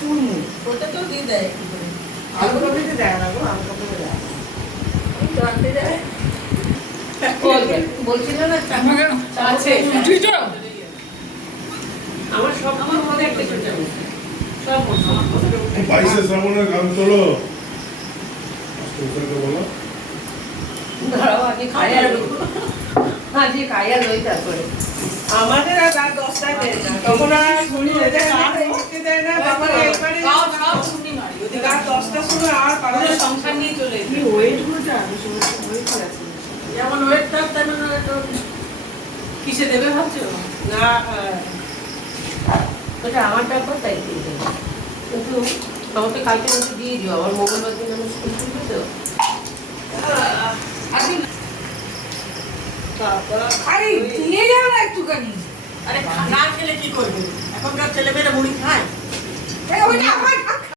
চুরমু ওটা তো দিয়ে দেয় একটু করে। আলু কপিতে দেয় না গো, আলু কপিতে দেয় না। তো আনতে দেয়। বলছিল না আমাকে আছে তুই তো আমার সব আমার মধ্যে একটা ছোট সব মশলা 22শে শ্রাবণের গান তোলো। আজকে বলো। ধরাও আগে খাইয়া লই আজকে খাইয়া লই তারপরে আমাদের আর রাত 10টায় দেয় না, তখন আর শুনি দেয় না, উঠতে দেয় না, বাবা এইবারে সব শুনি মারি ওদিকে রাত 10টার সময় আর পারা পুরো যায় না। সংসার নিয়ে চলে কি ওয়েট গুলোটা আমি সমস্ত ওয়েট আছে যেমন ওয়েট থাক তেমন তো কিসে দেবে ভাবছো না। ওটা আমার টাকা তাই দিয়ে দেবো কিন্তু আমাকে কালকে মতো দিয়ে দিও আমার মঙ্গলবার দিন আমি স্কুল খুলবে তো আসি আরে দিয়ে যাও না একটুখানি। আরে না খেলে কি করবে এখনকার ছেলেমেয়েরা মুড়ি খায় ওইটা আমার